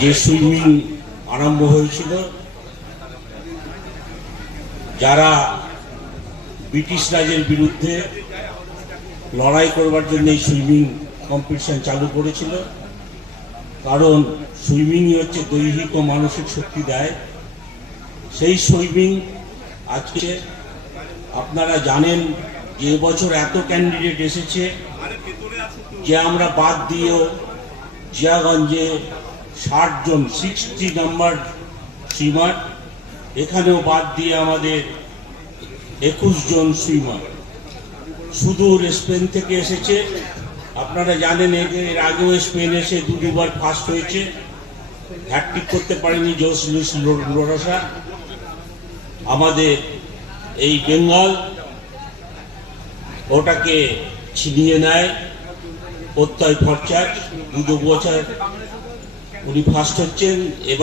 যে সুইমিং আরম্ভ হয়েছিল, যারা ব্রিটিশ রাজের বিরুদ্ধে লড়াই করবার জন্য এই সুইমিং কম্পিটিশন চালু করেছিল, কারণ সুইমিংই হচ্ছে দৈহিক ও মানসিক শক্তি দেয়। সেই সুইমিং আজকে আপনারা জানেন যে বছর এত ক্যান্ডিডেট এসেছে যে আমরা বাদ দিয়েও জিয়াগঞ্জে ষাট জন সিক্সটি নাম্বার সুইমার এখানেও বাদ দিয়ে আমাদের একুশ জন সুইমার সুদূর স্পেন থেকে এসেছে। আপনারা জানেন এর আগেও স্পেন এসে দু দুবার ফার্স্ট হয়েছে। হ্যাট্রিক করতে পারেনি জোস লুইস লো- লোরসা। আমাদের এই বেঙ্গল ওটাকে ছিনিয়ে নেয়। প্রত্যয় ফরচার দু দু বছর উনি ফার্স্ট হচ্ছেন এবার